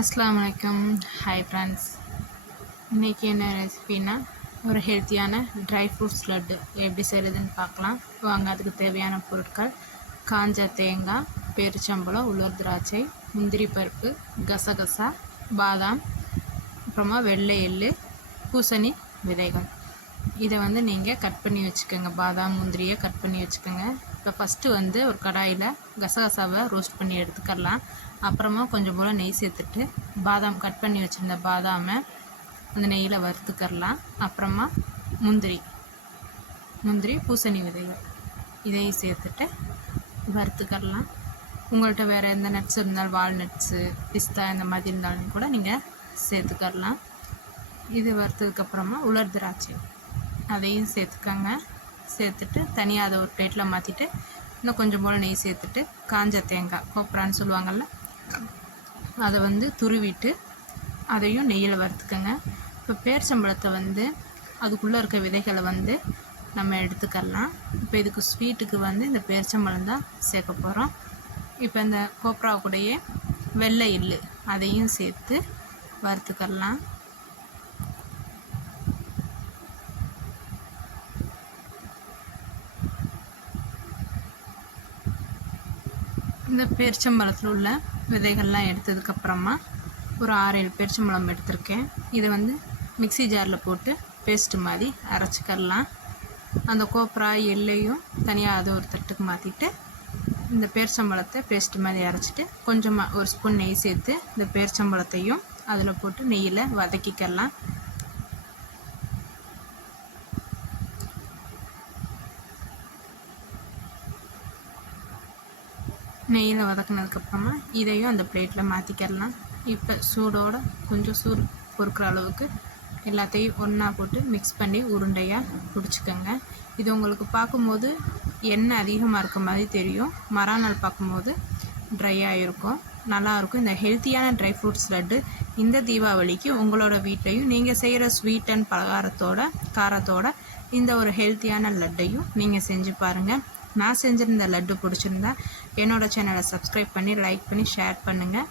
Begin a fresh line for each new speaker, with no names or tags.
அஸ்லாம் வலைக்கம் hi friends இன்றைக்கி என்ன ரெசிபின்னா ஒரு ஹெல்த்தியான ட்ரை ஃப்ரூட்ஸ் லட்டு எப்படி செய்கிறதுன்னு பார்க்கலாம். வாங்க அதுக்கு தேவையான பொருட்கள். காஞ்ச தேங்காய் பேரிச்சம்பழம் உலர் திராட்சை முந்திரி பருப்பு கசகசா பாதாம் அப்புறமா வெள்ளை எள்ளு பூசணி விதைகள். இதை வந்து நீங்கள் கட் பண்ணி வச்சுக்கோங்க. பாதாம் முந்திரியை கட் பண்ணி வச்சுக்கோங்க. இப்போ ஃபஸ்ட்டு வந்து ஒரு கடாயில் கசகசாவை ரோஸ்ட் பண்ணி எடுத்துக்கலாம் அப்புறமா கொஞ்சம் போல் நெய் சேர்த்துட்டு பாதாம் கட் பண்ணி வச்சுருந்த பாதாமை அந்த நெய்யில் வறுத்துக்கரலாம் அப்புறமா முந்திரி முந்திரி பூசணி விதைகள் இதையும் சேர்த்துட்டு வறுத்துக்கரலாம் உங்கள்கிட்ட வேறு எந்த நட்ஸ் இருந்தாலும் வால்நட்ஸு பிஸ்தா இந்த மாதிரி இருந்தாலும் கூட நீங்கள் சேர்த்துக்கரலாம் இது வறுத்ததுக்கப்புறமா உலர் திராட்சை. அதையும் சேர்த்துக்கோங்க. சேர்த்துட்டு தனியாக அதை ஒரு பிளேட்டில் மாற்றிட்டு இன்னும் கொஞ்சம் போல் நெய் சேர்த்துட்டு காஞ்ச தேங்காய் கோப்ரான்னு சொல்லுவாங்கள்ல அதை வந்து துருவிட்டு அதையும் நெய்யில் வறுத்துக்கோங்க. இப்போ பேர்ச்சம்பழத்தை வந்து அதுக்குள்ளே இருக்க விதைகளை வந்து நம்ம எடுத்துக்கலாம். இப்போ இதுக்கு ஸ்வீட்டுக்கு வந்து இந்த பேர்ச்சம்பழம் தான் சேர்க்க போகிறோம் இப்போ இந்த கோப்ரா கூடயே வெள்ளை எள்ளு அதையும் சேர்த்து வறுத்துக்கலாம். இந்த பேரிச்சம்பழத்தில் உள்ள விதைகள்லாம் எடுத்ததுக்கப்புறமா ஒரு ஆறு ஏழு பேரிச்சம்பழம் எடுத்திருக்கேன். இதை வந்து மிக்சி ஜாரில் போட்டு பேஸ்ட்டு மாதிரி அரைச்சிக்கலாம் அந்த கோப்ரா எல்லையும் தனியாக அதை ஒரு தட்டுக்கு மாற்றிட்டு இந்த பேரிச்சம்பழத்தை பேஸ்ட்டு மாதிரி அரைச்சிட்டு கொஞ்சமாக ஒரு ஸ்பூன் நெய் சேர்த்து இந்த பேரிச்சம்பழத்தையும் அதில் போட்டு நெய்யில் வதக்கிக்கலாம் நெய்யில் வதக்கினதுக்கப்புறமா இதையும் அந்த பிளேட்டில் மாற்றிக்கிடலாம். இப்போ சூடோட கொஞ்சம் சூடு பொறுக்கிற அளவுக்கு எல்லாத்தையும் ஒன்றா போட்டு மிக்ஸ் பண்ணி உருண்டையாக பிடிச்சிக்கோங்க. இது உங்களுக்கு பார்க்கும்போது எண்ணெய் அதிகமாக இருக்க மாதிரி தெரியும். மறாநாள் பார்க்கும்போது ட்ரையாக இருக்கும் நல்லாயிருக்கும். இந்த ஹெல்த்தியான ட்ரை ஃப்ரூட்ஸ் லட்டு இந்த தீபாவளிக்கு உங்களோட வீட்லேயும் நீங்கள் செய்கிற ஸ்வீட் அண்ட் பலகாரத்தோட காரத்தோட இந்த ஒரு ஹெல்த்தியான லட்டையும் நீங்கள் செஞ்சு பாருங்கள் நான் செஞ்சுருந்த லட்டு பிடிச்சிருந்தா என்னோடய சேனலை சப்ஸ்கிரைப் பண்ணி லைக் பண்ணி ஷேர் பண்ணுங்கள்